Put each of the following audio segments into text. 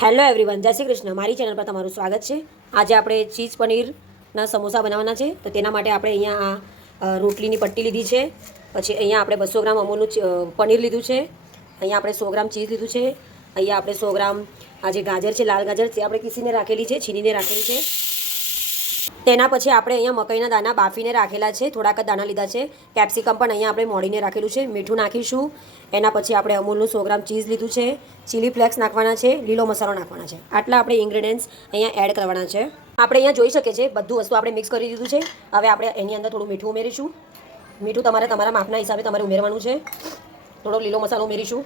Hello everyone, જય શ્રી કૃષ્ણ. મારી channel પર તમારું સ્વાગત છે. આજે આપણે ચીઝ પનીરના સમોસા બનાવવાના છે. તો તેના માટે આપણે અહીંયા રોટલીની પટ્ટી લીધી છે. પછી અહીંયા આપણે 200 ગ્રામ અમૂલનું પનીર લીધું છે. અહીંયા આપણે 100 ગ્રામ ચીઝ લીધું છે. અહીંયા આપણે 100 ગ્રામ આ જે ગાજર છે, લાલ ગાજર, તે આપણે કીસીને રાખેલી છે, છીનીને રાખેલી છે. તેના પછી આપણે અહીંયા મકાઈના દાણા બાફીને રાખેલા છે, થોડાક જ દાણા લીધા છે. કેપ્સિકમ પણ અહીંયા આપણે મોડીને રાખેલું છે. મીઠું નાખીશું. એના પછી આપણે અમૂલનું 100 ગ્રામ ચીઝ લીધું છે. ચીલી ફ્લેક્સ નાખવાના છે. લીલો મસાલો નાખવાના છે. આટલા આપણે ઇન્ગ્રેડિયન્ટ્સ અહીંયા એડ કરવાના છે. આપણે અહીંયા જોઈ શકીએ છીએ બધું વસ્તુ આપણે મિક્સ કરી દીધું છે. હવે આપણે એની અંદર થોડું મીઠું ઉમેરીશું. મીઠું તમારા માપના હિસાબે તમારે ઉમેરવાનું છે. થોડો લીલો મસાલો ઉમેરીશું.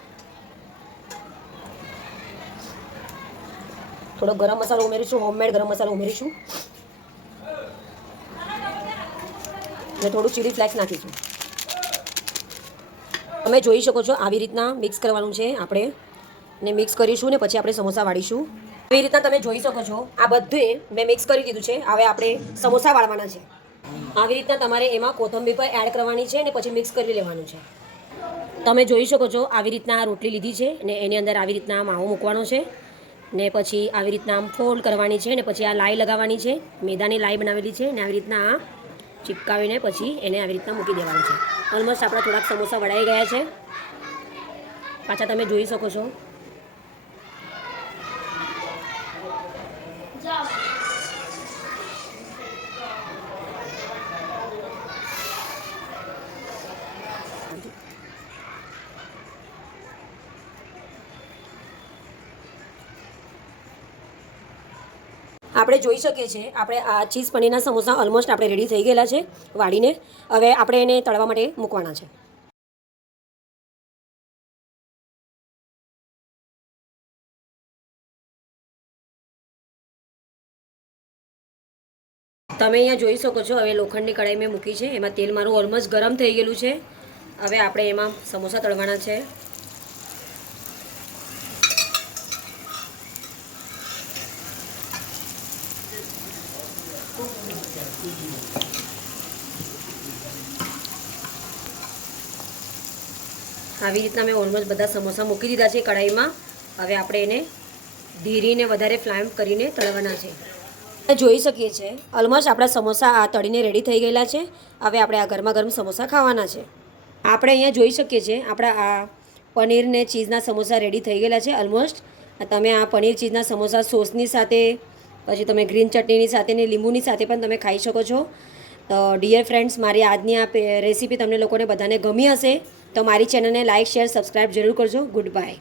થોડો ગરમ મસાલો ઉમેરીશું. હોમમેડ ગરમ મસાલો ઉમેરીશું. અને થોડું ચીલી ફ્લેક્સ નાખીશું. તમે જોઈ શકો છો આવી રીતના મિક્સ કરવાનું છે આપણે, ને મિક્સ કરીશું ને પછી આપણે સમોસા વાળીશું. આવી રીતના તમે જોઈ શકો છો આ બધું મેં મિક્સ કરી દીધું છે. હવે આપણે સમોસા વાળવાના છે. આવી રીતના તમારે એમાં કોથંબીર પર એડ કરવાની છે ને પછી મિક્સ કરી લેવાનું છે. તમે જોઈ શકો છો આવી રીતના રોટલી લીધી છે ને એની અંદર આવી રીતના માવો મૂકવાનો છે ને પછી આવી રીતના આમ ફોલ્ડ કરવાની છે ને પછી આ લાઈ લગાવવાની છે. મેદાની લાઈ બનાવેલી છે ને આવી રીતના આ ચિપકાવીને પછી એને આવી રીતના મૂકી દેવાનું છે. ઓલમોસ્ટ આપણા થોડાક સમોસા વળાઈ ગયા છે. પાછા તમે જોઈ શકો છો. આપણે જોઈ શકીએ છીએ આપણે આ ચીઝ પનીરના સમોસા ઓલમોસ્ટ આપણે રેડી થઈ ગયેલા છે વાળીને. હવે આપણે એને તળવા માટે મૂકવાના છે. તમે અહીંયા જોઈ શકો છો હવે લોખંડની કઢાઈ મેં મૂકી છે. એમાં તેલ મારું ઓલમોસ્ટ ગરમ થઈ ગયેલું છે. હવે આપણે એમાં સમોસા તળવાના છે. આવી રીતના મેં ઓલમોસ્ટ બધા સમોસા મૂકી દીધા છે કઢાઈમાં. હવે આપણે એને ધીરીને વધારે ફ્લેમ કરીને તળવાના છે. જોઈ શકીએ છીએ ઓલમોસ્ટ આપણા સમોસા આ તળીને રેડી થઈ ગયેલા છે. હવે આપણે આ ગરમા ગરમ સમોસા ખાવાના છે. આપણે અહીંયા જોઈ શકીએ છીએ આપણા આ પનીર ને ચીઝના સમોસા રેડી થઈ ગયેલા છે ઓલમોસ્ટ. તમે આ પનીર ચીઝના સમોસા સોસની સાથે, પછી તમે ગ્રીન ચટણીની સાથે ને લીંબુની સાથે પણ તમે ખાઈ શકો છો. તો ડિયર ફ્રેન્ડ્સ, મારી આજની આ રેસીપી તમને લોકોને બધાને ગમી હશે તો મારી ચેનલને લાઇક, શેર, સબસ્ક્રાઈબ જરૂર કરજો. Good bye.